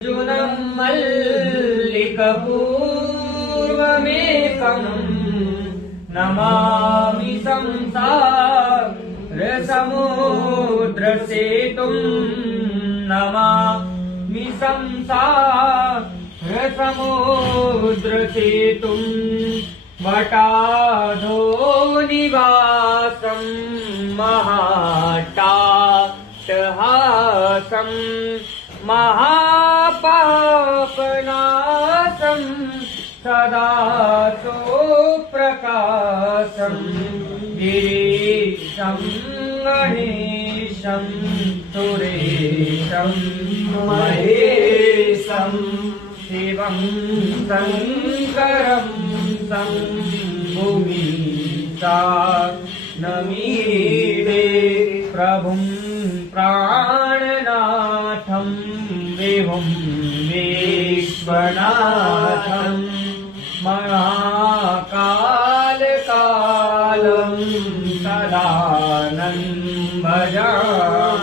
अर्जुनं मल्लिकपूर्वमेकं नमामि संसारसमुद्रसेतुं नमामि संसारसमुद्रसेतुं वटाधोनिवासं महाट्टहासं महापापनाशं सदा सोप्रकाशं गिरीशं गणेशं सुरेशं महेशं शिवं शङ्करं शम्भुमीशा नमीरे प्रभुं प्राणनाथं विभुं विश्वनाथं महाकालकालं सदानं भजामि।